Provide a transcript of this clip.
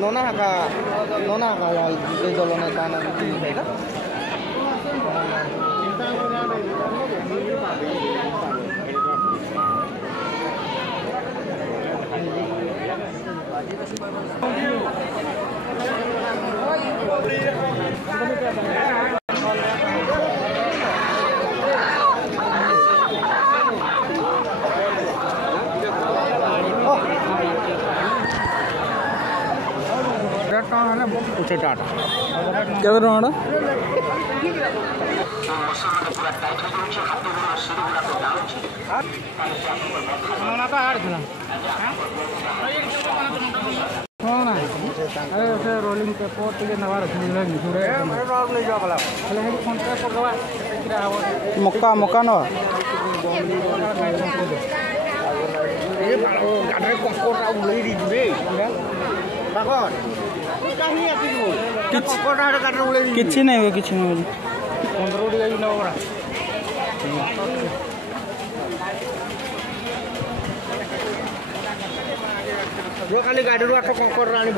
नोना का दल नेता उठे टाटा केते टଙ୍କା रोलिंग पेपर टे नवार मक्का मक्का न किसी नहीं किसी नहीं जो खाली गाड़ी रू 8 कंकर राणी